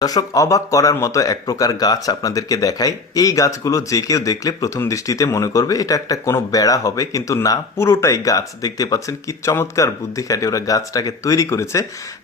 দর্শক, অবাক করার মতো এক প্রকার গাছ আপনাদেরকে দেখাই। এই গাছগুলো যে কেউ দেখলে প্রথম দৃষ্টিতে মনে করবে এটা একটা কোনো বেড়া হবে, কিন্তু না, পুরোটাই গাছ। দেখতে পাচ্ছেন কি চমৎকার বুদ্ধি খাটিয়ে ওরা গাছটাকে তৈরি করেছে।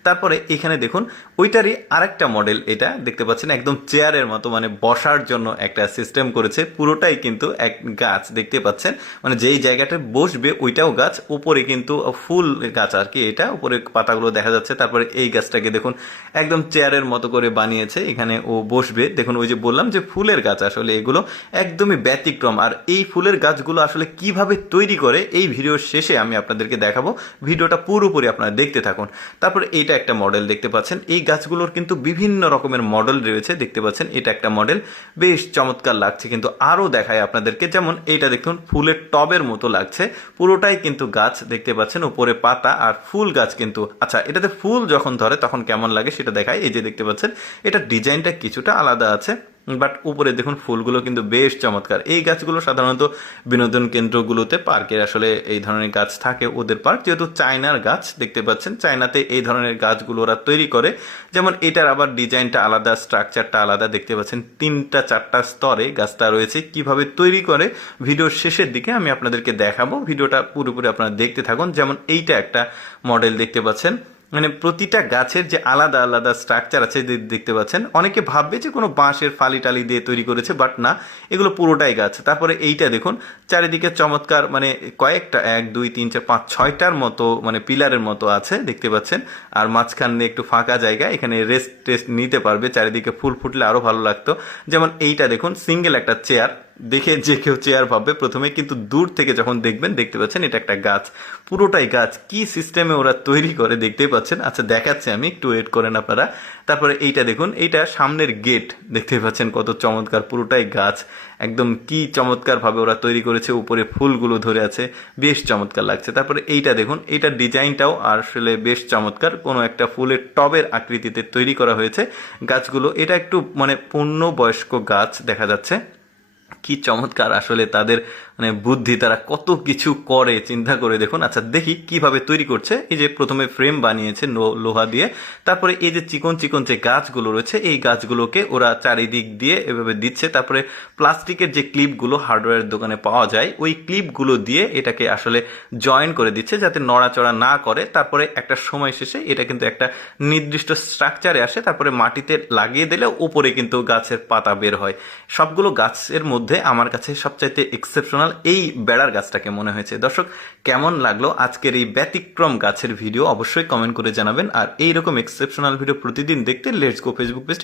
তারপরে এখানে দেখুন ওইটারই আরেকটা মডেল, এটা দেখতে পাচ্ছেন একদম চেয়ারের মতো, মানে বসার জন্য একটা সিস্টেম করেছে। পুরোটাই কিন্তু এক গাছ দেখতে পাচ্ছেন, মানে যেই জায়গাটা বসবে ওইটাও গাছ, উপরে কিন্তু ফুল গাছ আর কি, এটা উপরে পাতাগুলো দেখা যাচ্ছে। তারপরে এই গাছটাকে দেখুন একদম চেয়ারের মতো করে বানিয়েছে, এখানে ও বসবে। দেখুন ওই যে বললাম যে ফুলের গাছ, আসলে এগুলো একদমই ব্যতিক্রম। আর এই ফুলের গাছগুলো আসলে কিভাবে তৈরি করে এই ভিডিওর শেষে আমি আপনাদেরকে দেখাবো, ভিডিওটা পুরোপুরি আপনারা দেখতে থাকুন। তারপরে এইটা একটা মডেল দেখতে পাচ্ছেন, এই গাছগুলোর কিন্তু বিভিন্ন রকমের মডেল রয়েছে দেখতে পাচ্ছেন। এটা একটা মডেল, বেশ চমৎকার লাগছে। কিন্তু আরও দেখায় আপনাদেরকে, যেমন এইটা দেখুন ফুলের টবের মতো লাগছে, পুরোটাই কিন্তু গাছ দেখতে পাচ্ছেন, উপরে পাতা আর ফুল গাছ কিন্তু। আচ্ছা, এটাতে ফুল যখন ধরে তখন কেমন লাগে সেটা দেখায়। এই যে দেখতে পাচ্ছেন এটা ডিজাইনটা কিছুটা আলাদা আছে, বাট উপরে দেখুন ফুলগুলো কিন্তু বেশ চমৎকার। এই গাছগুলো সাধারণত বিনোদন কেন্দ্রগুলোতে, পার্কের আসলে এই ধরনের গাছ থাকে ওদের পার্ক, যেহেতু চায়নার গাছ দেখতে পাচ্ছেন, চায়নাতে এই ধরনের গাছগুলো ওরা তৈরি করে। যেমন এটার আবার ডিজাইনটা আলাদা, স্ট্রাকচারটা আলাদা দেখতে পাচ্ছেন, 3-4টা স্তরে গাছটা রয়েছে। কিভাবে তৈরি করে ভিডিওর শেষের দিকে আমি আপনাদেরকে দেখাবো, ভিডিওটা পুরোপুরি আপনারা দেখতে থাকুন। যেমন এইটা একটা মডেল দেখতে পাচ্ছেন, মানে প্রতিটা গাছের যে আলাদা আলাদা স্ট্রাকচার আছে দেখতে পাচ্ছেন। অনেকে ভাববে যে কোনো বাঁশের ফালি টালি দিয়ে তৈরি করেছে, বাট না, এগুলো পুরোটাই গাছ। তারপরে এইটা দেখুন চারিদিকে চমৎকার, মানে কয়েকটা 1, 2, 3, 4, 5, 6টার মতো মানে পিলারের মতো আছে দেখতে পাচ্ছেন। আর মাঝখানে একটু ফাঁকা জায়গা, এখানে রেস্ট টেস্ট নিতে পারবে। চারিদিকে ফুল ফুটলে আরও ভালো লাগতো। যেমন এইটা দেখুন সিঙ্গেল একটা চেয়ার, দেখে যে কেউ চেয়ার ভাববে প্রথমে, কিন্তু দূর থেকে যখন দেখবেন দেখতে পাচ্ছেন এটা একটা গাছ, পুরোটাই গাছ। কি সিস্টেমে ওরা তৈরি করে দেখতেই পাচ্ছেন। আচ্ছা দেখাচ্ছি আমি, একটু ওয়েট করেন আপনারা। তারপরে এইটা দেখুন, এইটা সামনের গেট দেখতেই পাচ্ছেন কত চমৎকার, পুরোটাই গাছ একদম। কি চমৎকার ভাবে ওরা তৈরি করেছে, উপরে ফুলগুলো ধরে আছে, বেশ চমৎকার লাগছে। তারপরে এইটা দেখুন, এইটার ডিজাইনটাও আসলে বেশ চমৎকার, কোনো একটা ফুলের টবের আকৃতিতে তৈরি করা হয়েছে গাছগুলো। এটা একটু মানে পূর্ণবয়স্ক গাছ দেখা যাচ্ছে। কি চমৎকার আসলে তাদের মানে বুদ্ধি, তারা কত কিছু করে চিন্তা করে দেখুন। আচ্ছা দেখি কিভাবে তৈরি করছে। এই যে প্রথমে ফ্রেম বানিয়েছে লোহা দিয়ে, তারপরে এই যে চিকন চিকন যে গাছগুলো রয়েছে এই গাছগুলোকে ওরা চারিদিক দিয়ে এভাবে দিচ্ছে। তারপরে প্লাস্টিকের যে ক্লিপগুলো হার্ডওয়্যার দোকানে পাওয়া যায়, ওই ক্লিপগুলো দিয়ে এটাকে আসলে জয়েন করে দিচ্ছে যাতে নড়াচড়া না করে। তারপরে একটা সময় শেষে এটা কিন্তু একটা নির্দিষ্ট স্ট্রাকচারে আসে, তারপরে মাটিতে লাগিয়ে দিলে উপরে কিন্তু গাছের পাতা বের হয়। সবগুলো গাছের মধ্যে আমার কাছে সবচাইতে এক্সেপশনাল এই বেড়ার গাছটাকে মনে হয়েছে। দর্শক, কেমন লাগলো আজকের এই ব্যতিক্রম গাছের ভিডিও অবশ্যই কমেন্ট করে জানাবেন। আর এইরকম এক্সেপশনাল ভিডিও প্রতিদিন দেখতে লেটস গো ফেসবুক পেজটি